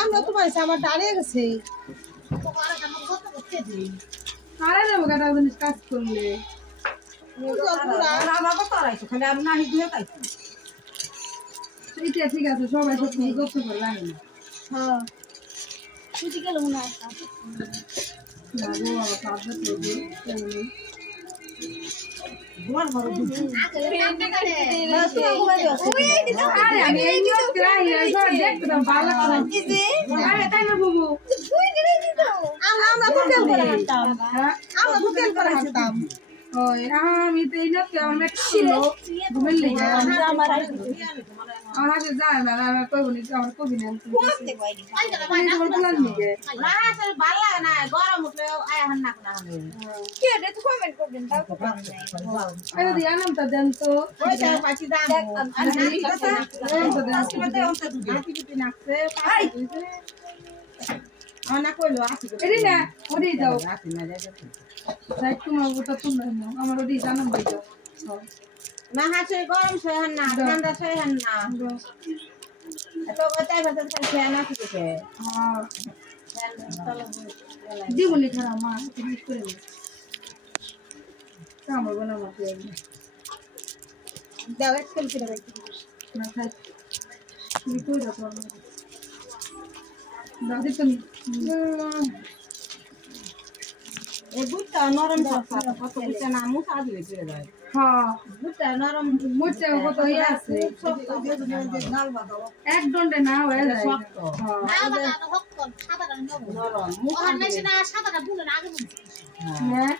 আমরা তো পাইছি আমার দাঁড়িয়ে গেছে আরে রে বগাটা জিনিস কাজ করলে খালি আমি নাহি দিয়ে খাইছি এইটা ঠিক আছে সবাই সব ঠিক করতে পারে লাগে না হ্যাঁ ছুটি গেল মনে হয় না গো বাবা কাজ করতে ঘুমান ঘরে আরে আমি এই নিউজ করাই সব দেখতাম ভালো করে আরে তাই না বাবু আমরা তো তেল করে হাঁটতাম আমরা তো তেল করে হাঁটতাম ওই আমি তো এই নিউজ আমার মেক ছিল ঘুমের লেগে আমার আমার আগে যায় না না কই বলি আমার কবি না কোনতে কইনি তোমার প্ল্যান নিয়ে না স্যার ভালো লাগে না গরম উঠলে আয় হন না না কে রে তো কমেন্ট করবেন তাও তো পারবে আরে দিয়া নামটা দেন তো ওই যা পাঁচি দাম আমি কথা নামটা দেন আজকে মধ্যে অন্ত দুধ আটি পিটি নাকছে পাই আনা কইলো আটি এরি না ওদি দাও আটি না যাইতে তাই তোমার ওটা তোমরা নাও আমার ওদি জানাম দাও না হাসে গরম সহন না ঠান্ডা সহন না তো কথাই কথা খাইছে না কি কে হ্যাঁ জীবনী খারাপ মা তুমি করে কাম হবে না মা দাও এক তেল করে রাখি না খাই তুমি কই দাও দাদি তুমি এই বুটটা নরম থাকছে কত বুটটা না মুসা দিলে করে দেয় হ্যাঁ বুটটা নরম মুচে কত ইয়ে আছে নাল বাদাও এক দন্ডে না হয়ে যায় শক্ত হ্যাঁ না বাবা হক সাদাটা নরম নরম ওখান থেকে না সাদাটা বুলে না আগে বুঝছি হ্যাঁ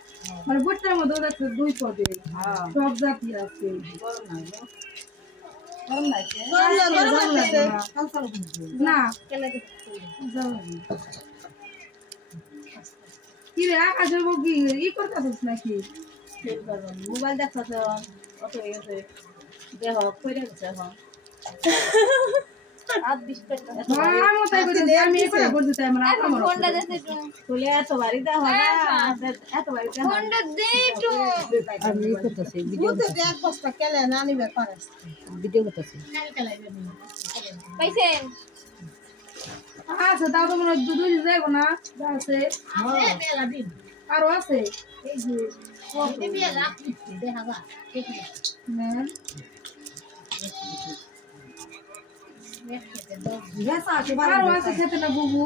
মানে বুটটার মধ্যে দেখো দুই পদে হ্যাঁ সব জাতি আছে গরম না গরম লাগছে গরম লাগছে না কেলে কি রে আকাশের বগি ই করতেছিস নাকি মোবাইল দেখছ অত ইয়ে দেহ কইরে গেছে এখন হাত বিস্কুট আমি তাই করি আমি এই করে করতে চাই মানে আমার ফোনটা দে একটু কইলে এত বাড়ি দেহ না এত বাড়ি দেহ ফোনটা দে একটু আমি করতেছি বুঝতে দে এক বস্তা কেলে না নিবে পারিস ভিডিও করতেছি পাইছেন আচ্ছা তাও তো মনে হয় দুধ যাইব না যা আছে আছে বেলা দিন আরো আছে এই যে কত বিয়ে রাখি দেখা গা ঠিক আছে হ্যাঁ গেছা আছে আরো আছে খেতে না বুবু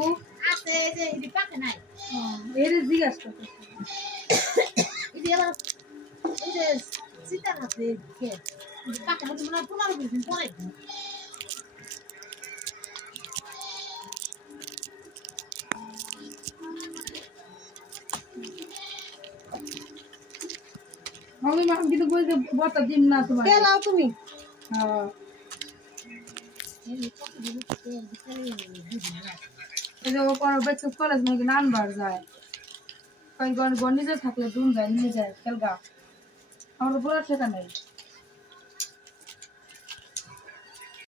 আছে যে এটি পাকে নাই এর জিজ্ঞাসা করতেছি এটি আবার এই যে চিতা আছে কে পাকে মধ্যে মনে 15 দিন পরে আমি কিন্তু বলতে বতা দিন না তোমার তেলাও তুমি হ্যাঁ এই যে ও পর বেচে কলেজ নাকি নানবার যায় কই গন নিজে থাকলে দুন যায় নিয়ে যায় খেলগা আমার পুরো ঠেকা নেই